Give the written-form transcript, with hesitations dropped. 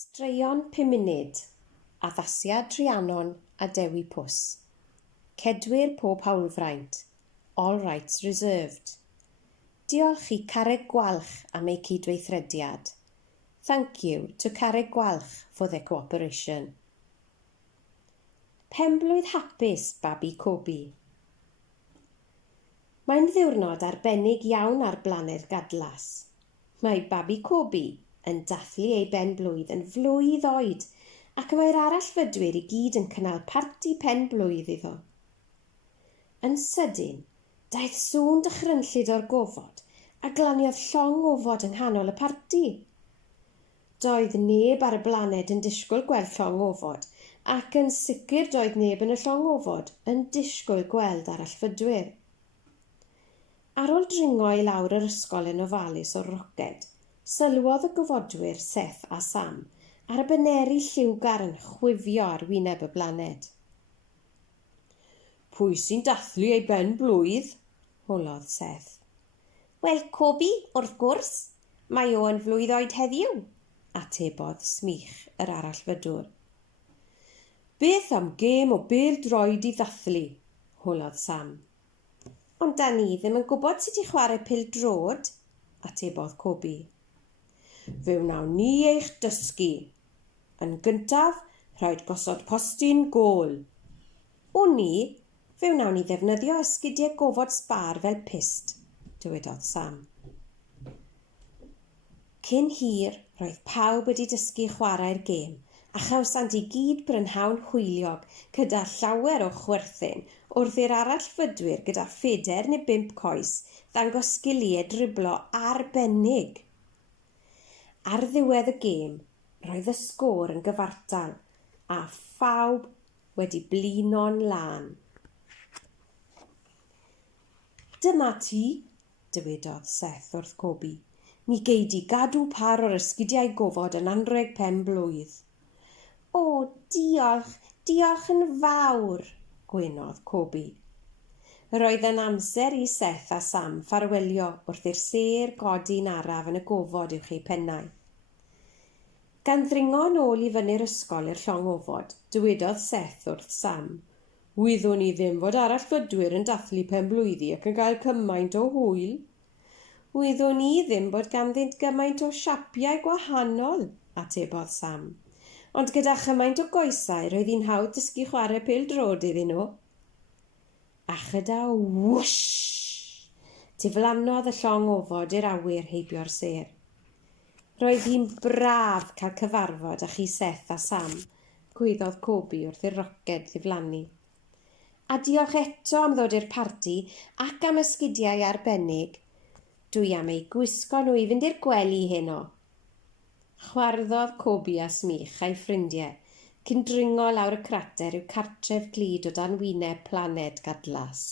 Straeon 5 munud, addasiad Rhiannon a Dewi Pws. Cedwyr pob hawlfraint, all rights reserved. Diolch i Carreg Gwalch am ei cydweithrediad. Thank you to Carreg Gwalch for their cooperation. Pen-blwydd hapus Babi Cobi. Mae'n ddiwrnod arbennig iawn ar blaned gadlas. Mae Babi Cobi yn dathlu ei ben-blwydd yn flwydd oed ac mae'r arallfydwyr i gyd yn cynnal parti pen-blwydd iddo. Yn sydyn, daeth sŵn dychrynllyd o'r gofod a glaniodd llong ofod yng nghanol y parti. Doedd neb ar y blaned yn disgwyl gweld llong ofod ac yn sicr doedd neb yn y llong ofod yn disgwyl gweld arallfydwyr. Ar ôl dringo i lawr yr ysgol yn ofalus o'r roced, sylwodd y gofodwyr Seth a Sam ar y baneri lliwgar yn chwifio ar wyneb y blaned. Pwy sy'n dathlu ei ben-blwydd? Holodd Seth. Wel, Cobi, wrth gwrs, mae o yn flwydd oed heddiw, atebodd smich yr arallfydwr. Beth am gêm o bêl-droed i ddathlu? Holodd Sam. Ond da ni ddim yn gwybod sut i chwarae pêl-drod, atebodd Cobi. Fe wnawn ni eich dysgu. Yn gyntaf, rhaid gosod postyn gôl. O ni, fe wnawn ni ddefnyddio esgidiau gofod sbar fel pist, dywedodd Sam. Cyn hir, roedd pawb wedi dysgu chwarae'r gêm a chawsant i gyd brynhawn hwyliog gyda llawer o chwerthin wrth i'r arallfydwyr gyda ffeder neu 5 coes ddangos sgiliau driblo arbennig. Ar ddiwedd y gêm, roedd y sgôr yn gyfartal a phawb wedi blino'n lân. Dyma ti, dywedodd Seth wrth Cobi. Ni gei di gadw par o'r esgidiau gofod yn anreg pen-blwydd. O, diolch, diolch yn fawr, gwenodd Cobi. Roedd yn amser i Seth a Sam ffarwelio wrth i'r sêr godi'n araf yn y gofod uwch eu pennau. Gan ddringo yn ôl i fyny'r ysgol i'r llong ofod, dywedodd Seth wrth Sam. Wyddwn ni ddim fod arallfydwyr yn dathlu pen-blwyddi ac yn cael cymaint o hwyl. Wyddwn ni ddim bod ganddynt gymaint o siapiau gwahanol, atebodd Sam. Ond gyda chymaint o goesau roedd hi'n hawdd dysgu chwarae pêl-drod iddyn nhw. A chyda wwsh! Tiflannodd y llong ofod i'r awyr heibio'r sêr. Roedd hi'n braf cael cyfarfod â chi Seth a Sam, gwyddodd Cobi wrth i'r roced ddiflannu. A diolch eto am ddod i'r parti ac am esgidiau arbennig. Dwi am ei gwisgo nhw i fynd i'r gwely heno. Chwarddodd Cobi a smich a'i ffrindiau, cyn dringo lawr y crater i'w cartref glud o dan wyneb planed gadlas.